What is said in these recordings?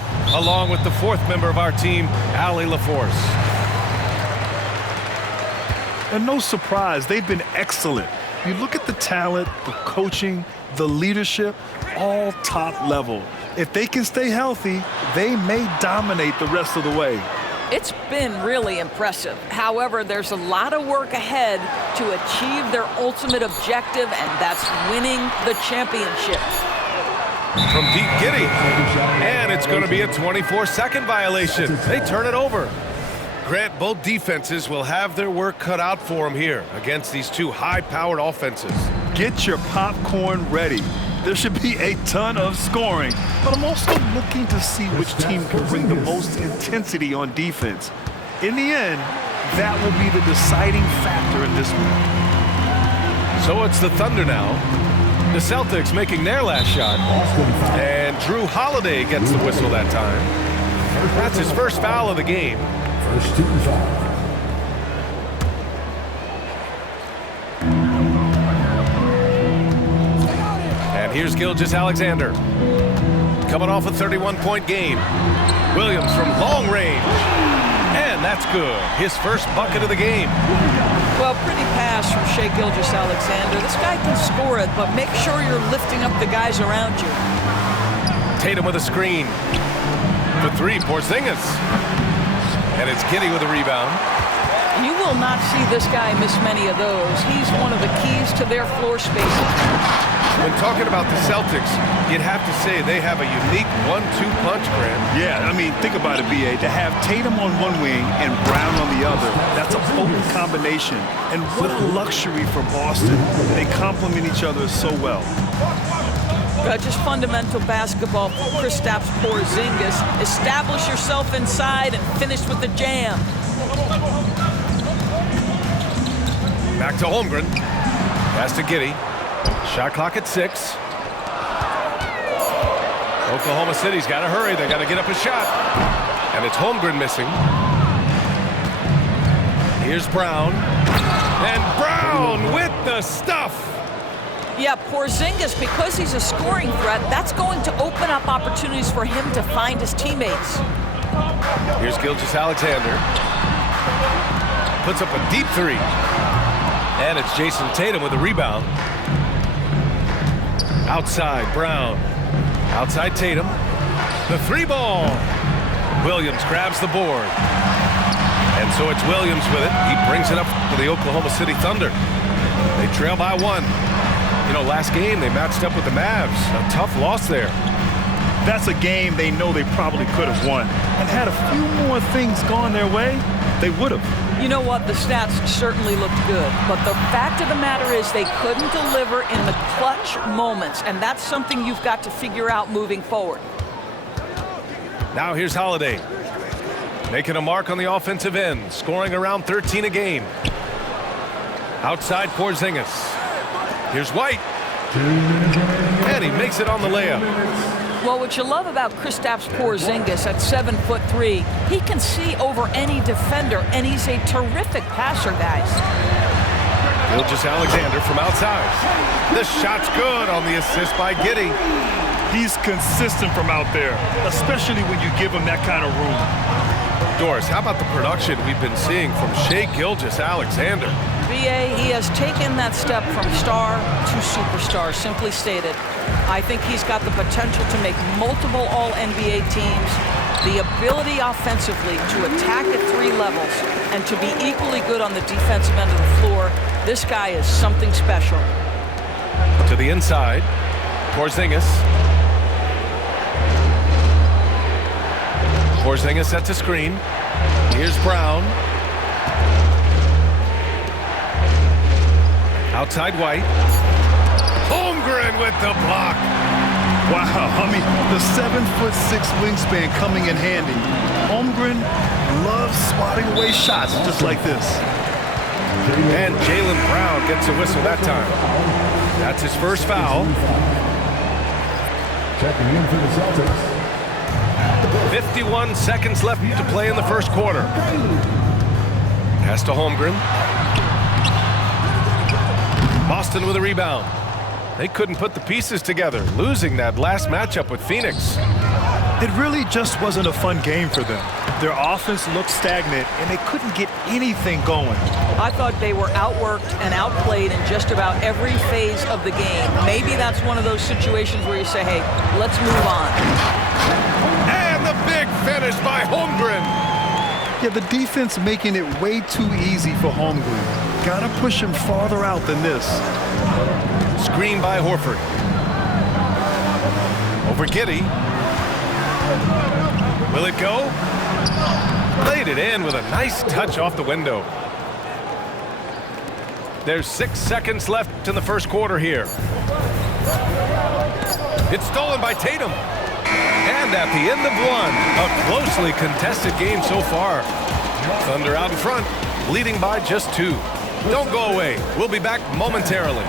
tonight, along with the fourth member of our team, Allie LaForce. And no surprise, they've been excellent. You look at the talent, the coaching, the leadership, all top level. If they can stay healthy, they may dominate the rest of the way. It's been really impressive. However, there's a lot of work ahead to achieve their ultimate objective, and that's winning the championship. From deep Giddy, and it's going to be a 24-second violation. They turn it over. Grant, both defenses will have their work cut out for them here against these two high-powered offenses. Get your popcorn ready. There should be a ton of scoring, but I'm also looking to see which team can bring the most intensity on defense. In the end, that will be the deciding factor in this one. So it's the Thunder now. The Celtics making their last shot. And Drew Holiday gets the whistle that time. That's his first foul of the game. First team foul. Here's Gilgeous-Alexander. Coming off a 31-point game. Williams from long range. And that's good. His first bucket of the game. Well, pretty pass from Shai Gilgeous-Alexander. This guy can score it, but make sure you're lifting up the guys around you. Tatum with a screen. For three, Porzingis. And it's Giddy with a rebound. You will not see this guy miss many of those. He's one of the keys to their floor spacing. When talking about the Celtics, you'd have to say they have a unique 1-2 punch, Grant. Yeah, I mean, think about it, B.A. To have Tatum on one wing and Brown on the other, that's a potent combination. And what a luxury for Boston. They complement each other so well. Just fundamental basketball for Kristaps Porzingis. Establish yourself inside and finish with the jam. Back to Holmgren. Pass to Giddy. Shot clock at 6. Oklahoma City's got to hurry. They got to get up a shot. And it's Holmgren missing. Here's Brown. And Brown with the stuff. Yeah, Porzingis, because he's a scoring threat, that's going to open up opportunities for him to find his teammates. Here's Gilgeous-Alexander. Puts up a deep three. And it's Jason Tatum with a rebound. Outside, Brown. Outside, Tatum. The three ball. Williams grabs the board. And so it's Williams with it. He brings it up to the Oklahoma City Thunder. They trail by 1. You know, last game they matched up with the Mavs. A tough loss there. That's a game they know they probably could have won. And had a few more things gone their way, they would have. You know what? The stats certainly looked good, but the fact of the matter is they couldn't deliver in the clutch moments, and that's something you've got to figure out moving forward. Now here's Holiday. Making a mark on the offensive end, scoring around 13 a game. Outside Porzingis. Here's White. And he makes it on the layup. Well, what you love about Kristaps Porzingis at 7'3", he can see over any defender, and he's a terrific passer, guys. Gilgeous-Alexander from outside. The shot's good on the assist by Giddy. He's consistent from out there, especially when you give him that kind of room. Doris, how about the production we've been seeing from Shai Gilgeous-Alexander? B.A., he has taken that step from star to superstar, simply stated. I think he's got the potential to make multiple All-NBA teams, the ability offensively to attack at 3 levels, and to be equally good on the defensive end of the floor. This guy is something special. To the inside, Porzingis. Porzingis sets a screen. Here's Brown. Outside White. Holmgren with the block. Wow, I mean, the 7'6" wingspan coming in handy. Holmgren loves swatting away shots just like this. And Jaylen Brown gets a whistle that time. That's his first foul. Checking in for the Celtics. 51 seconds left to play in the first quarter. Pass to Holmgren. Boston with a rebound. They couldn't put the pieces together, losing that last matchup with Phoenix. It really just wasn't a fun game for them. Their offense looked stagnant, and they couldn't get anything going. I thought they were outworked and outplayed in just about every phase of the game. Maybe that's one of those situations where you say, hey, let's move on. And the big finish by Holmgren. Yeah, the defense making it way too easy for Holmgren. Gotta push him farther out than this. Screen by Horford. Over Giddey. Will it go? Played it in with a nice touch off the window. There's 6 seconds left in the first quarter here. It's stolen by Tatum. And at the end of one, a closely contested game so far. Thunder out in front, leading by just 2. Don't go away. We'll be back momentarily.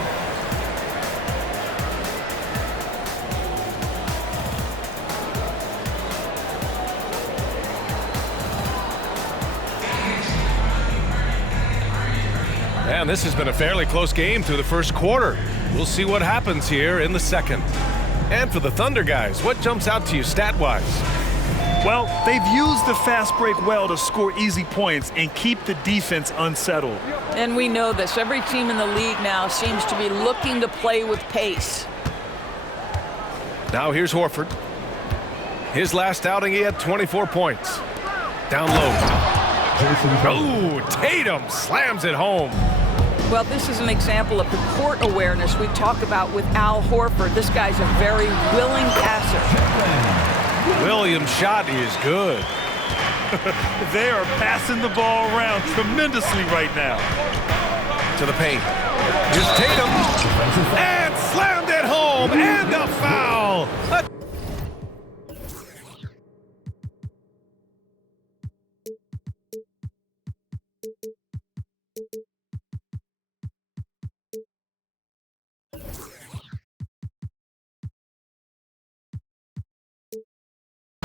And this has been a fairly close game through the first quarter. We'll see what happens here in the second. And for the Thunder guys, what jumps out to you stat-wise? Well, they've used the fast break well to score easy points and keep the defense unsettled. And we know this. Every team in the league now seems to be looking to play with pace. Now here's Horford. His last outing, he had 24 points. Down low. Oh, Tatum slams it home. Well, this is an example of the court awareness we talk about with Al Horford. This guy's a very willing passer. Williams' shot is good. They are passing the ball around tremendously right now. To the paint. Here's Tatum. And slammed it home. And a foul.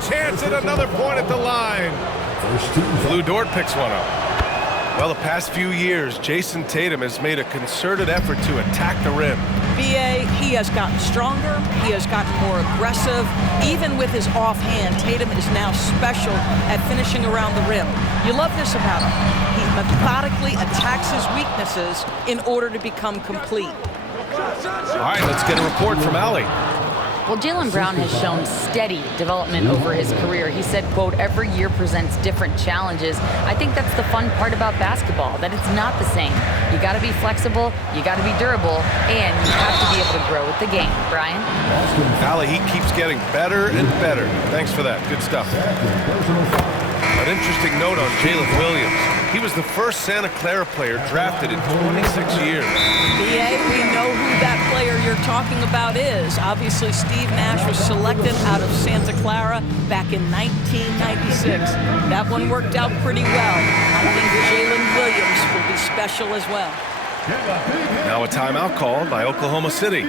Chance at another point at the line. Lou Dort picks one up. Well, the past few years, Jason Tatum has made a concerted effort to attack the rim. BA, he has gotten stronger. He has gotten more aggressive. Even with his offhand, Tatum is now special at finishing around the rim. You love this about him. He methodically attacks his weaknesses in order to become complete. All right, let's get a report from Allie. Well, Jaylen Brown has shown steady development over his career. He said, quote, every year presents different challenges. I think that's the fun part about basketball, that it's not the same. You got to be flexible, you got to be durable, and you have to be able to grow with the game. Brian? Allie, he keeps getting better and better. Thanks for that. Good stuff. An interesting note on Jalen Williams. He was the first Santa Clara player drafted in 26 years. BA, we know who that player you're talking about is. Obviously, Steve Nash was selected out of Santa Clara back in 1996. That one worked out pretty well. I think Jalen Williams will be special as well. Now a timeout called by Oklahoma City.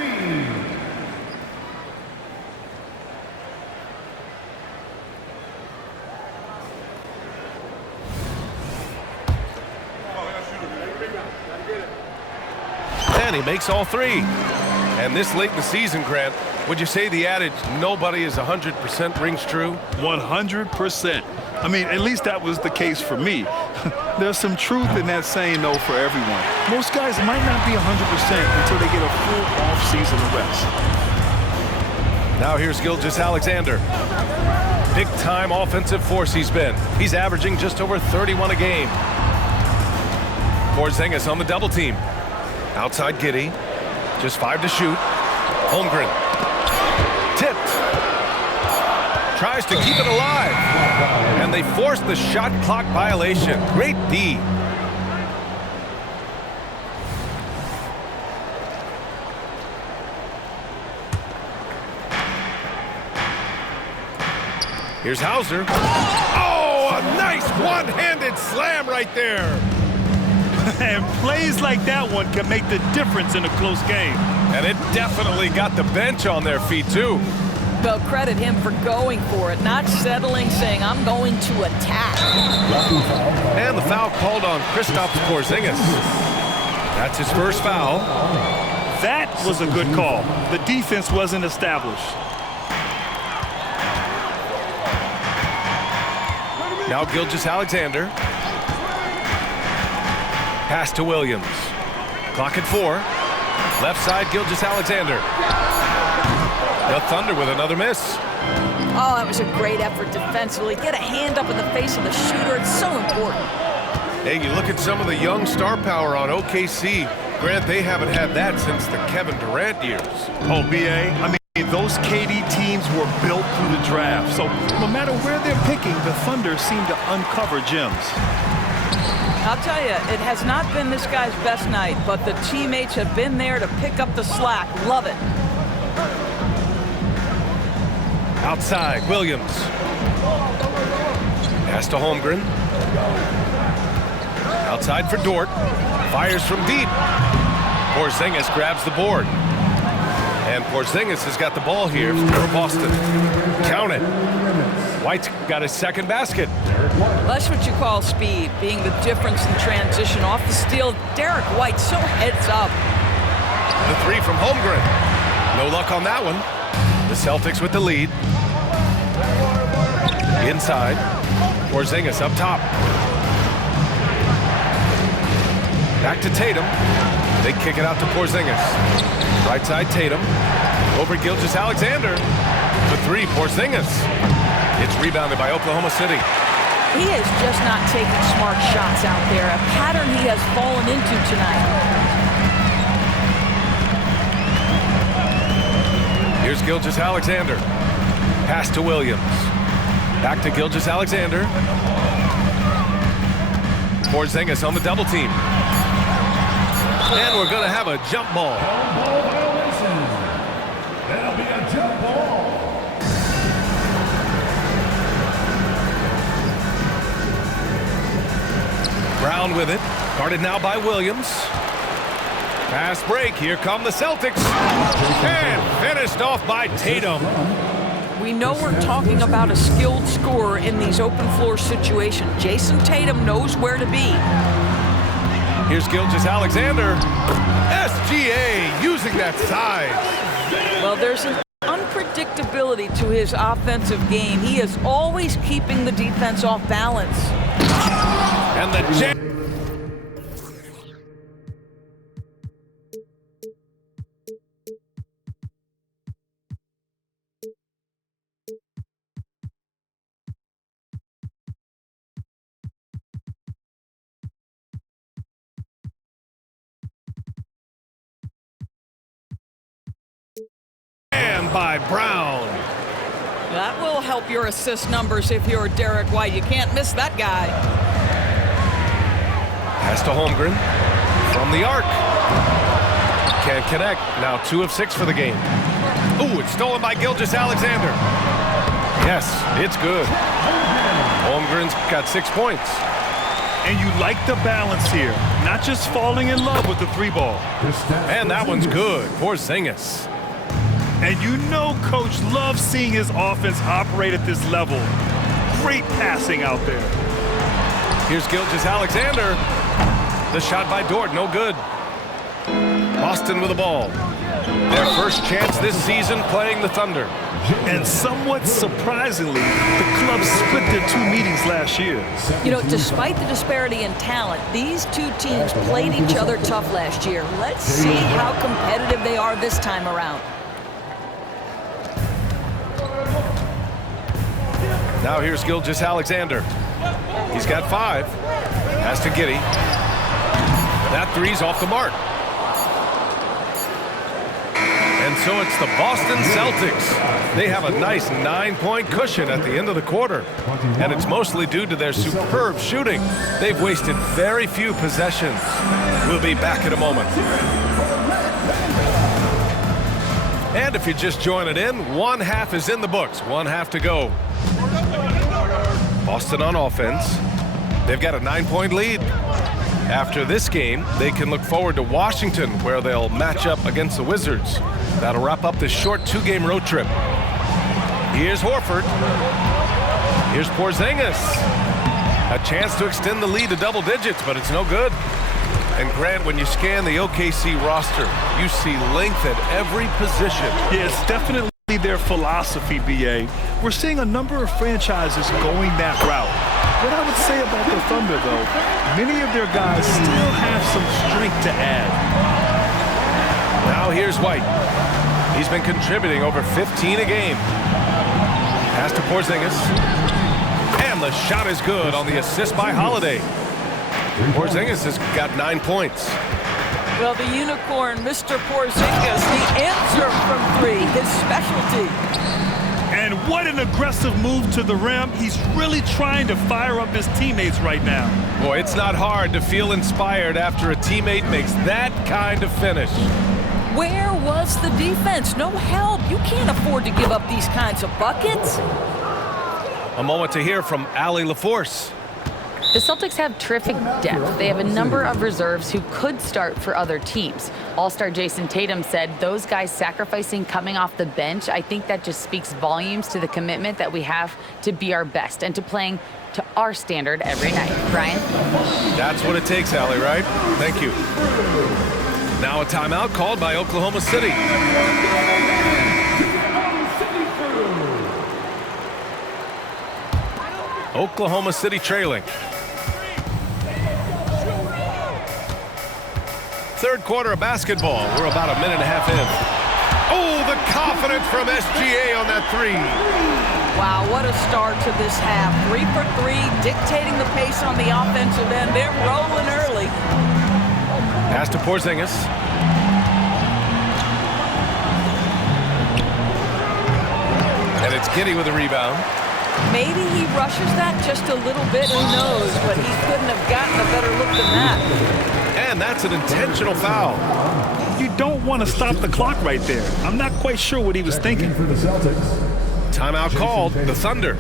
And he makes all 3. And this late in the season, Grant, would you say the adage, nobody is 100% rings true? 100%. I mean, at least that was the case for me. There's some truth in that saying, though, for everyone. Most guys might not be 100% until they get a full off-season of rest. Now here's Gilgeous-Alexander. Big-time offensive force he's been. He's averaging just over 31 a game. Porzingis on the double team. Outside Giddey. Just 5 to shoot. Holmgren. Tipped. Tries to keep it alive. And they force the shot clock violation. Great D. Here's Hauser. Oh, a nice one-handed slam right there. And plays like that one can make the difference in a close game. And it definitely got the bench on their feet, too. Well, credit him for going for it, not settling, saying, I'm going to attack. And the foul called on Kristaps Porzingis. That's his first foul. That was a good call. The defense wasn't established. Now Gilgeous-Alexander. Pass to Williams. Clock at 4. Left side, Gilgeous-Alexander. The Thunder with another miss. Oh, that was a great effort defensively. Get a hand up in the face of the shooter. It's so important. Hey, you look at some of the young star power on OKC. Grant, they haven't had that since the Kevin Durant years. Oh, B.A., I mean, those KD teams were built through the draft. So no matter where they're picking, the Thunder seem to uncover gems. I'll tell you, it has not been this guy's best night, but the teammates have been there to pick up the slack. Love it. Outside, Williams. Pass to Holmgren. Outside for Dort. Fires from deep. Porzingis grabs the board. And Porzingis has got the ball here for Boston. Count it. White's got his second basket. That's what you call speed, being the difference in transition. Off the steal, Derek White so heads up. The three from Holmgren. No luck on that one. The Celtics with the lead. Inside. Porzingis up top. Back to Tatum. They kick it out to Porzingis. Right side Tatum. Over Gilgeous-Alexander. The three, Porzingis. It's rebounded by Oklahoma City. He is just not taking smart shots out there, a pattern he has fallen into tonight. Here's Gilgeous-Alexander. Pass to Williams. Back to Gilgeous-Alexander. Porzingis on the double team. And we're going to have a jump ball. That'll be a jump ball. Brown with it. Guarded now by Williams. Fast break. Here come the Celtics. And finished off by Tatum. We know we're talking about a skilled scorer in these open floor situations. Jason Tatum knows where to be. Here's Gilgeous-Alexander. SGA using that size. Well, there's an unpredictability to his offensive game. He is always keeping the defense off balance. And the jam. By Brown. That will help your assist numbers if you're Derek White. You can't miss that guy. Pass to Holmgren from the arc. Can't connect. Now 2 of 6 for the game. Ooh, it's stolen by Gilgeous-Alexander. Yes, it's good. Holmgren's got 6 points. And you like the balance here. Not just falling in love with the three ball. And that one's good. Porzingis. And you know Coach loves seeing his offense operate at this level. Great passing out there. Here's Gilgeous-Alexander. The shot by Dort, no good. Boston with the ball. Their first chance this season playing the Thunder. And somewhat surprisingly, the club split their 2 meetings last year. You know, despite the disparity in talent, these two teams played each other tough last year. Let's see how competitive they are this time around. Now here's Gilgeous-Alexander. He's got 5. Pass to Giddey. That three's off the mark. And so it's the Boston Celtics. They have a nice 9-point cushion at the end of the quarter. And it's mostly due to their superb shooting. They've wasted very few possessions. We'll be back in a moment. And if you're just joining in, 1 half is in the books. 1 half to go. Boston on offense. They've got a 9-point lead. After this game, they can look forward to Washington, where they'll match up against the Wizards. That'll wrap up this short 2-game road trip. Here's Horford. Here's Porzingis. A chance to extend the lead to double digits, but it's no good. And Grant, when you scan the OKC roster, you see length at every position. Yeah, it's definitely their philosophy, BA. We're seeing a number of franchises going that route. What I would say about the Thunder, though, many of their guys still have some strength to add. Now here's White. He's been contributing over 15 a game. Pass to Porzingis. And the shot is good on the assist by Holiday. Porzingis has got 9 points. Well, the unicorn, Mr. Porzingis, the answer from 3, his specialty. And what an aggressive move to the rim. He's really trying to fire up his teammates right now. Boy, it's not hard to feel inspired after a teammate makes that kind of finish. Where was the defense? No help. You can't afford to give up these kinds of buckets. A moment to hear from Allie LaForce. The Celtics have terrific depth. They have a number of reserves who could start for other teams. All-star Jason Tatum said those guys sacrificing coming off the bench, I think that just speaks volumes to the commitment that we have to be our best and to playing to our standard every night. Brian? That's what it takes, Allie, right? Thank you. Now a timeout called by Oklahoma City. Oklahoma City trailing. Third quarter of basketball. We're about a minute and a half in. Oh, the confidence from SGA on that 3. Wow, what a start to this half. 3 for 3, dictating the pace on the offensive end. They're rolling early. Pass to Porzingis. And it's Giddey with a rebound. Maybe he rushes that just a little bit, who knows, but he couldn't have gotten a better look than that. And that's an intentional foul. You don't want to stop the clock right there. I'm not quite sure what he was thinking. For the Celtics. Timeout called, the Thunder.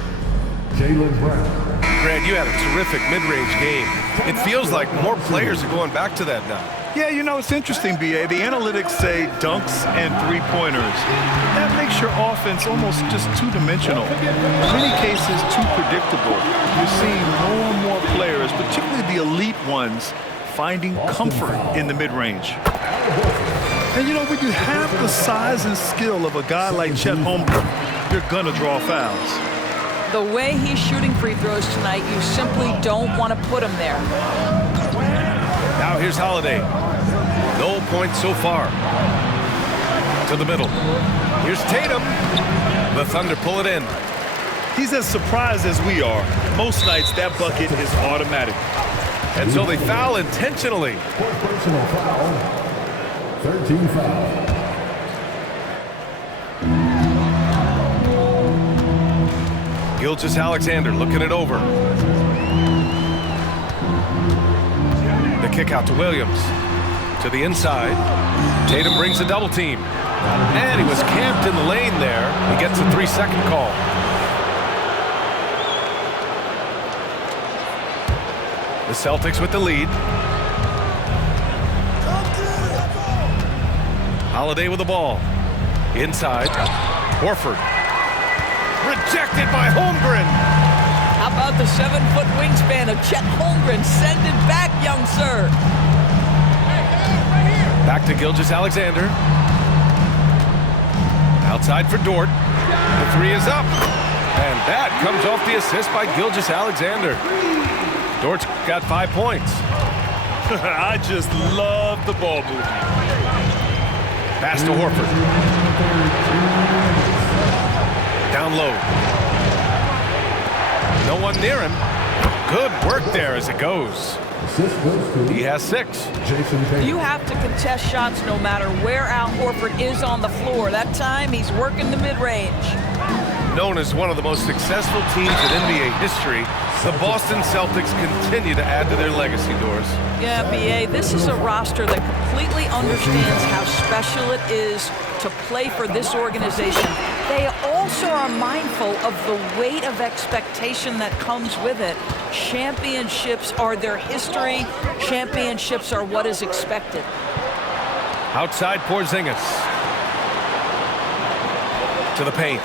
Jaylen Brown. Grant, you had a terrific mid-range game. It feels like more players are going back to that now. Yeah, you know, it's interesting, BA. The analytics say dunks and three-pointers. That makes your offense almost just two-dimensional. In many cases, too predictable. You're seeing more and more players, particularly the elite ones, finding comfort in the mid-range. And, you know, when you have the size and skill of a guy like Chet Holmgren, you're going to draw fouls. The way he's shooting free throws tonight, you simply don't want to put him there. Now here's Holiday. No points so far. To the middle. Here's Tatum. The Thunder pull it in. He's as surprised as we are. Most nights, that bucket is automatic. And so they foul intentionally. Fourth personal foul. 13 foul. Gilgeous-Alexander looking it over. The kick out to Williams. To the inside. Tatum brings a double team. And he was camped in the lane there. He gets a 3-second call. The Celtics with the lead. Holiday with the ball. Inside. Horford. Rejected by Holmgren. How about the 7-foot wingspan of Chet Holmgren? Send it back, young sir. Back to Gilgeous-Alexander. Outside for Dort. The 3 is up. And that comes off the assist by Gilgeous-Alexander. Dort's got 5 points. I just love the ball movement. Pass to Horford. Down low. No one near him. Good work there as it goes. He has 6. You have to contest shots no matter where Al Horford is on the floor. That time, he's working the mid-range. Known as one of the most successful teams in NBA history, the Boston Celtics continue to add to their legacy, Doris. Yeah, B.A., this is a roster that completely understands how special it is to play for this organization. They also are mindful of the weight of expectation that comes with it. Championships are their history. Championships are what is expected. Outside Porzingis. To the paint.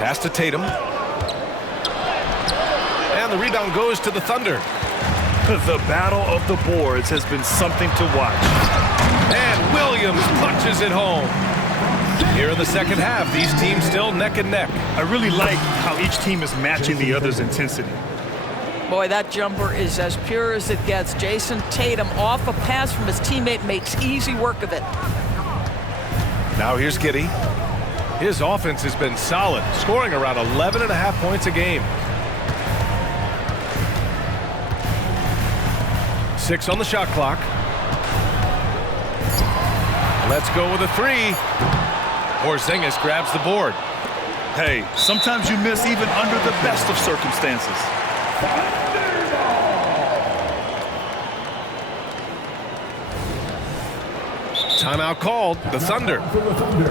Pass to Tatum. And the rebound goes to the Thunder. The battle of the boards has been something to watch. And Williams punches it home. Here in the second half, these teams still neck and neck. I really like how each team is matching the other's intensity. Boy, that jumper is as pure as it gets. Jason Tatum off a pass from his teammate makes easy work of it. Now here's Giddey. His offense has been solid, scoring around 11.5 points a game. 6 on the shot clock. Let's go with a 3. Porzingis grabs the board. Hey, sometimes you miss even under the best of circumstances. Timeout called, the Thunder.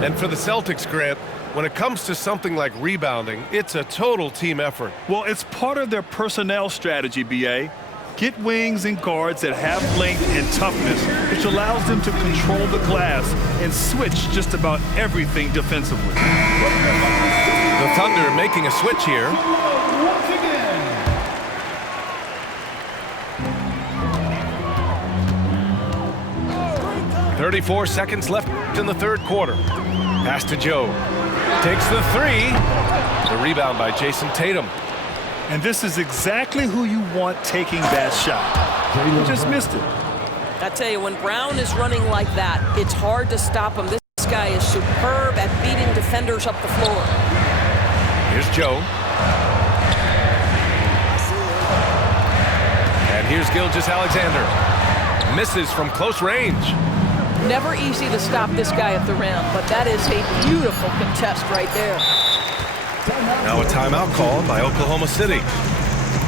And for the Celtics, Grant, when it comes to something like rebounding, it's a total team effort. Well, it's part of their personnel strategy, B.A. Get wings and guards that have length and toughness, which allows them to control the glass and switch just about everything defensively. The Thunder making a switch here. 34 seconds left in the third quarter. Pass to Joe. Takes the 3. The rebound by Jason Tatum. And this is exactly who you want taking that shot. He just missed it. I tell you, when Brown is running like that, it's hard to stop him. This guy is superb at beating defenders up the floor. Here's Joe. And here's Gilgeous-Alexander. Misses from close range. Never easy to stop this guy at the rim, but that is a beautiful contest right there. Now a timeout called by Oklahoma City.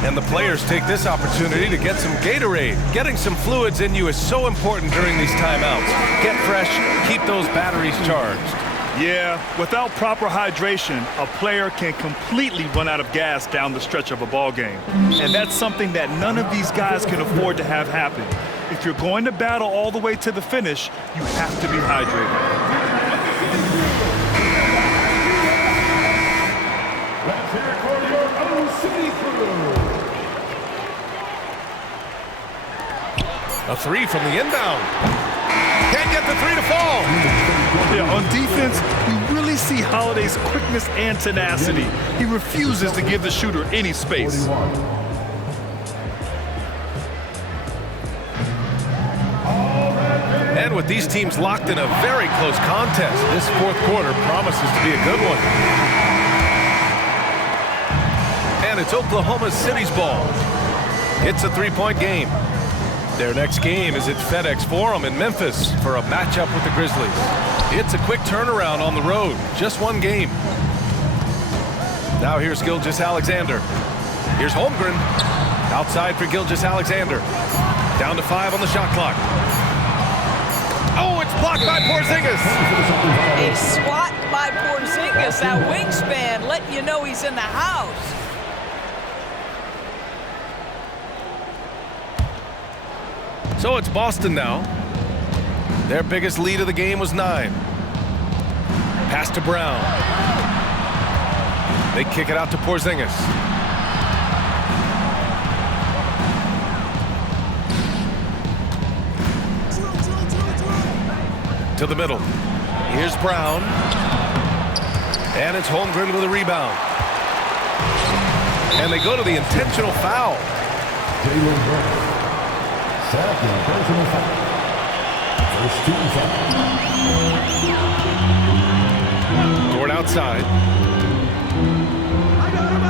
And the players take this opportunity to get some Gatorade. Getting some fluids in you is so important during these timeouts. Get fresh, keep those batteries charged. Yeah, without proper hydration, a player can completely run out of gas down the stretch of a ball game. And that's something that none of these guys can afford to have happen. If you're going to battle all the way to the finish, you have to be hydrated. Let's hear it for your OC crew. A 3 from the inbound. Can't get the 3 to fall. Yeah, on defense, we really see Holiday's quickness and tenacity. He refuses to give the shooter any space. 41. And with these teams locked in a very close contest, this fourth quarter promises to be a good one. And it's Oklahoma City's ball. It's a 3-point game. Their next game is at FedEx Forum in Memphis for a matchup with the Grizzlies. It's a quick turnaround on the road, just one game. Now here's Gilgeous-Alexander. Here's Holmgren. Outside for Gilgeous-Alexander. Down to 5 on the shot clock. Oh, it's blocked by Porzingis. A swat by Porzingis, that wingspan letting you know he's in the house. So it's Boston now. Their biggest lead of the game was 9. Pass to Brown. They kick it out to Porzingis. To the middle. Here's Brown. And it's Holmgren with a rebound. And they go to the intentional foul. Jaylen Brown. Second personal foul. First team foul. Dort outside.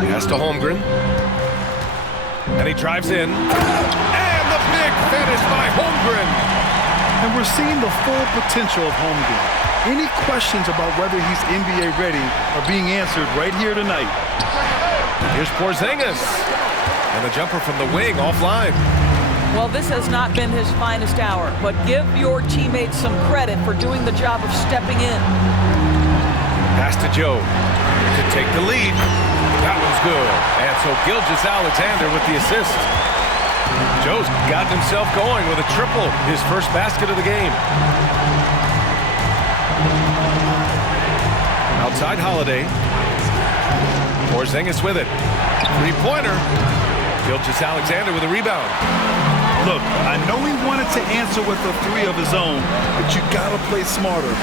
Pass to Holmgren. And he drives in. And the big finish by Holmgren. And we're seeing the full potential of Holmgren. Any questions about whether he's NBA ready are being answered right here tonight. Here's Porzingis. And the jumper from the wing offline. Well, this has not been his finest hour, but give your teammates some credit for doing the job of stepping in. Pass to Joe to take the lead. That was good. And so Gilgeous-Alexander with the assist. Joe's gotten himself going with a triple, his first basket of the game. Outside Holiday. Porzingis with it. Three-pointer. Gilgeous-Alexander with a rebound. Look, I know he wanted to answer with a three of his own, but you gotta play smarter.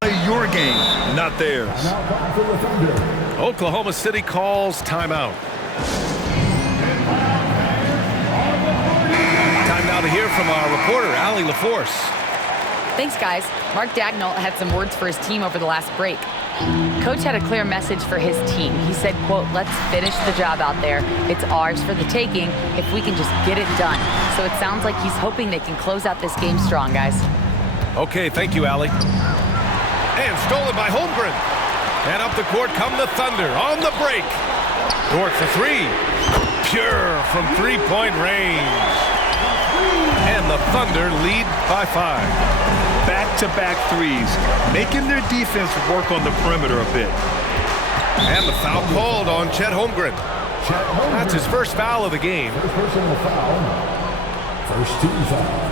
Play your game, not theirs. Oklahoma City calls timeout. Time now to hear from our reporter, Allie LaForce. Thanks, guys. Mark Dagnall had some words for his team over the last break. Coach had a clear message for his team. He said, quote, let's finish the job out there. It's ours for the taking if we can just get it done. So it sounds like he's hoping they can close out this game strong, guys. Okay, thank you, Allie. And stolen by Holmgren. And up the court come the Thunder on the break. Dort for three. Pure from three-point range. And the Thunder lead by 5. Back-to-back threes, making their defense work on the perimeter a bit. And the foul called on Chet Holmgren. That's his first foul of the game. Personal foul. First team foul.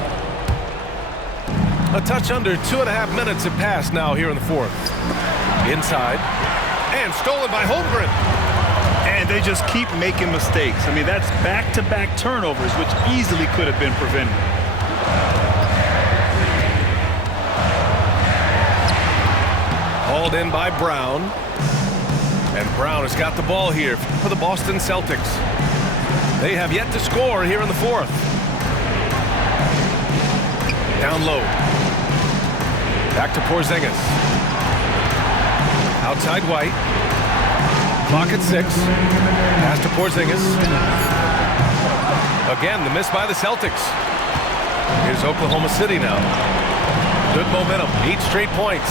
A touch under 2.5 minutes have passed now here in the fourth. Inside. And stolen by Holmgren. And they just keep making mistakes. I mean, that's back-to-back turnovers, which easily could have been prevented. Hauled in by Brown. And Brown has got the ball here for the Boston Celtics. They have yet to score here in the fourth. Down low. Back to Porzingis. Outside White. Clock at 6. Pass to Porzingis. Again, the miss by the Celtics. Here's Oklahoma City now. Good momentum. 8 straight points.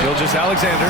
Gilgeous-Alexander.